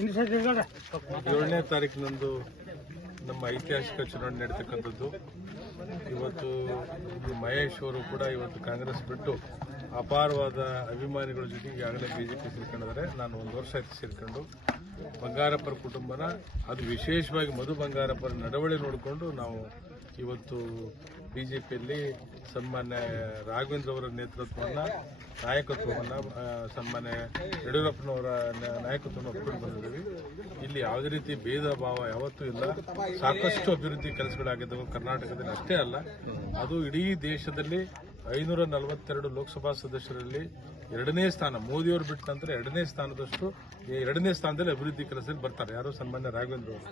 7ನೇ ತಾರೀಕಿನಂದು ನಮ್ಮ ಐತಿಹಾಸಿಕ ಚುನಾವಣೆ ನಡೀತಕ್ಕಂಥದ್ದು. ಇವತ್ತು ಮಹೇಶ್ ಅವರು ಕೂಡ ಇವತ್ತು ಕಾಂಗ್ರೆಸ್ ಬಿಟ್ಟು ಅಪಾರವಾದ ಅಭಿಮಾನಿಗಳ ಜೊತೆಗೆ ಈಗಾಗಲೇ ಬಿಜೆಪಿ ಸೇರ್ಕೊಂಡಿದ್ದಾರೆ. ನಾನು 1 ವರ್ಷ ಆಯ್ತು ಸೇರ್ಕೊಂಡು. ಬಂಗಾರಪ್ಪರ ಕುಟುಂಬನ, ಅದು ವಿಶೇಷವಾಗಿ ಮಧು ಬಂಗಾರಪ್ಪರ ನಡವಳಿ ನೋಡಿಕೊಂಡು ನಾವು ಇವತ್ತು ಬಿಜೆಪಿಯಲ್ಲಿ ಸನ್ಮಾನ್ಯ ರಾಘವೇಂದ್ರ ಅವರ ನೇತೃತ್ವವನ್ನು, ನಾಯಕತ್ವವನ್ನು, ಸನ್ಮಾನ್ಯ ಯಡಿಯೂರಪ್ಪನವರ ನಾಯಕತ್ವವನ್ನು ಒಪ್ಪಿಕೊಂಡು ಬಂದಿದ್ದೀವಿ. ಇಲ್ಲಿ ಯಾವುದೇ ರೀತಿ ಭೇದ ಭಾವ ಯಾವತ್ತೂ ಇಲ್ಲ. ಸಾಕಷ್ಟು ಅಭಿವೃದ್ಧಿ ಕೆಲಸಗಳಾಗಿದ್ದವು ಕರ್ನಾಟಕದಲ್ಲಿ ಅಷ್ಟೇ ಅಲ್ಲ, ಅದು ಇಡೀ ದೇಶದಲ್ಲಿ 542 ಲೋಕಸಭಾ ಸದಸ್ಯರಲ್ಲಿ 2ನೇ ಸ್ಥಾನ. ಮೋದಿಯವರು ಬಿಟ್ಟ ನಂತರ 2ನೇ ಸ್ಥಾನದಷ್ಟು, 2ನೇ ಸ್ಥಾನದಲ್ಲಿ ಅಭಿವೃದ್ಧಿ ಕೆಲಸದಲ್ಲಿ ಬರ್ತಾರೆ. ಯಾರು? ಸನ್ಮಾನ್ಯ ರಾಘವೇಂದ್ರ ಅವರು.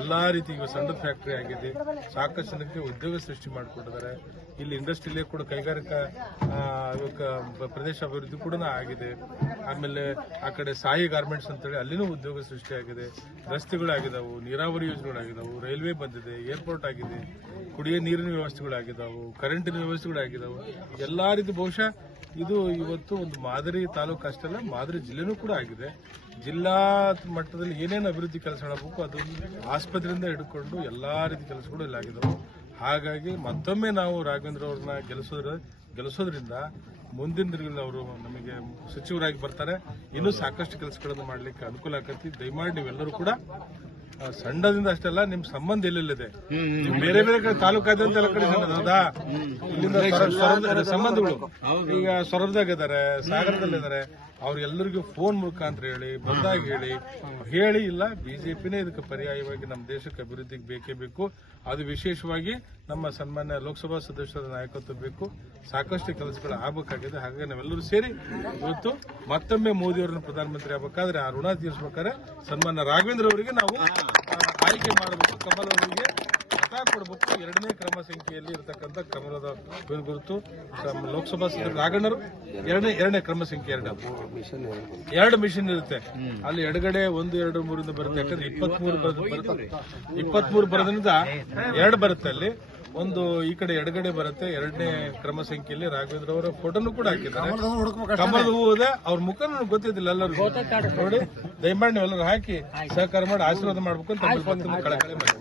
ಎಲ್ಲಾ ರೀತಿ ಈಗ ಸಣ್ಣ ಫ್ಯಾಕ್ಟರಿ ಆಗಿದೆ, ಸಾಕಷ್ಟು ಜನಕ್ಕೆ ಉದ್ಯೋಗ ಸೃಷ್ಟಿ ಮಾಡಿಕೊಟ್ಟಿದ್ದಾರೆ. ಇಲ್ಲಿ ಇಂಡಸ್ಟ್ರಿಯಲ್ಲೇ ಕೂಡ ಕೈಗಾರಿಕಾ ಪ್ರದೇಶ ಅಭಿವೃದ್ಧಿ ಕೂಡ ಆಗಿದೆ. ಆಮೇಲೆ ಆ ಕಡೆ ಸಾಯಿ ಗಾರ್ಮೆಂಟ್ಸ್ ಅಂತೇಳಿ ಅಲ್ಲಿನೂ ಉದ್ಯೋಗ ಸೃಷ್ಟಿಯಾಗಿದೆ. ರಸ್ತೆಗಳಾಗಿದ್ದಾವು, ನೀರಾವರಿ ಯೋಜನೆಗಳಾಗಿದ್ದಾವು, ರೈಲ್ವೆ ಬಂದಿದೆ, ಏರ್ಪೋರ್ಟ್ ಆಗಿದೆ, ಕುಡಿಯೋ ನೀರಿನ ವ್ಯವಸ್ಥೆಗಳಾಗಿದ್ದಾವು, ಕರೆಂಟಿನ ವ್ಯವಸ್ಥೆಗಳಾಗಿದ್ದಾವು. ಎಲ್ಲಾ ರೀತಿ ಬಹುಶಃ ಇದು ಇವತ್ತು ಒಂದು ಮಾದರಿ ತಾಲೂಕು ಅಷ್ಟೇ ಅಲ್ಲ, ಮಾದರಿ ಜಿಲ್ಲೆನೂ ಕೂಡ ಆಗಿದೆ. ಜಿಲ್ಲಾ ಮಟ್ಟದಲ್ಲಿ ಏನೇನು ಅಭಿವೃದ್ಧಿ ಕೆಲಸಗಳಾಗಬೇಕು ಅದು ಆಸ್ಪತ್ರೆಯಿಂದ ಹಿಡ್ಕೊಂಡು ಎಲ್ಲಾ ರೀತಿ ಕೆಲಸಗಳು ಇಲ್ಲಿ ಆಗಿದ್ದವು. ಹಾಗಾಗಿ ಮತ್ತೊಮ್ಮೆ ನಾವು ರಾಘವೇಂದ್ರ ಅವ್ರನ್ನ ಗೆಲ್ಲಿಸೋದ್ರಿಂದ ಮುಂದಿನ ದಿನಗಳಲ್ಲಿ ಅವರು ನಮಗೆ ಸಚಿವರಾಗಿ ಬರ್ತಾರೆ. ಇನ್ನೂ ಸಾಕಷ್ಟು ಕೆಲಸಗಳನ್ನು ಮಾಡಲಿಕ್ಕೆ ಅನುಕೂಲ ಆಗತ್ತೆ. ದಯಮಾಡಿ ನೀವೆಲ್ಲರೂ ಕೂಡ ಸಣ್ಣದಿಂದ ಅಷ್ಟೆಲ್ಲ ನಿಮ್ ಸಂಬಂಧ ಎಲ್ಲೆಲ್ಲಿದೆ, ಬೇರೆ ಬೇರೆ ಕಡೆ ತಾಲೂಕಾದ್ಯಂತ ಎಲ್ಲ ಕಡೆ ಹೌದಾ, ಇಲ್ಲಿಂದ ಸಂಬಂಧಗಳು ಈಗ ಸೊರಬದಾಗ ಇದಾರೆ, ಸಾಗರದಲ್ಲಿದ್ದಾರೆ. ಅವ್ರೆಲ್ಲರಿಗೂ ಫೋನ್ ಮುಖಾಂತರ ಹೇಳಿ, ಬಂದಾಗ ಹೇಳಿ ಇಲ್ಲ ಬಿಜೆಪಿನೇ ಇದಕ್ಕೆ ಪರ್ಯಾಯವಾಗಿ ನಮ್ಮ ದೇಶಕ್ಕೆ ಅಭಿವೃದ್ಧಿಗೆ ಬೇಕೇ ಬೇಕು. ಅದು ವಿಶೇಷವಾಗಿ ನಮ್ಮ ಸನ್ಮಾನ್ಯ ಲೋಕಸಭಾ ಸದಸ್ಯರ ನಾಯಕತ್ವ ಬೇಕು. ಸಾಕಷ್ಟು ಕೆಲಸಗಳು ಆಗಬೇಕಾಗಿದೆ. ಹಾಗಾಗಿ ನಾವೆಲ್ಲರೂ ಸೇರಿ ಇವತ್ತು ಮತ್ತೊಮ್ಮೆ ಮೋದಿ ಅವರನ್ನು ಪ್ರಧಾನಮಂತ್ರಿ ಆಗಬೇಕಾದ್ರೆ ಆ ಋಣ ತೀರಿಸಬೇಕಾದ್ರೆ ಸನ್ಮಾನ್ಯ ರಾಘವೇಂದ್ರ ಅವರಿಗೆ ನಾವು ಆಯ್ಕೆ ಮಾಡಬೇಕು. ಕಮಲ್ ಅವರಿಗೆ ಮತ ಕೊಡಬೇಕು. 2ನೇ ಕ್ರಮ ಸಂಖ್ಯೆಯಲ್ಲಿ ಇರತಕ್ಕಂಥ ಕಮಲದ ಗುರುತು ಲೋಕಸಭಾ ಸದಸ್ಯರು ರಾಘಣ್ಣರು 2ನೇ ಕ್ರಮ ಸಂಖ್ಯೆ 2 ಮಿಷನ್ ಇರುತ್ತೆ. ಅಲ್ಲಿ ಎಡಗಡೆ 1, 2, 3 ಬರುತ್ತೆ. ಯಾಕಂದ್ರೆ 23 ಬರೋದ್ರಿಂದ 2 ಬರುತ್ತೆ. ಅಲ್ಲಿ ಒಂದು ಈ ಕಡೆ ಎಡಗಡೆ ಬರುತ್ತೆ. 2ನೇ ಕ್ರಮ ಸಂಖ್ಯೆಯಲ್ಲಿ ರಾಘವೇಂದ್ರ ಅವರ ಫೋಟೋನು ಕೂಡ ಹಾಕಿದ್ದಾರೆ. ಕಮಲದ ಹೂ ಇದೆ, ಅವ್ರ ಮುಖ ನನಗೆ ಗೊತ್ತಿದ್ದಿಲ್ಲ ಎಲ್ಲರಿಗೂ. ನೋಡಿ, ದಯಮಾಡಿ ನೀವೆಲ್ಲರೂ ಹಾಕಿ ಸಹಕಾರ ಮಾಡಿ ಆಶೀರ್ವಾದ ಮಾಡಬೇಕು ಅಂತ ಕಳಕಳಿ ಮಾಡಿ.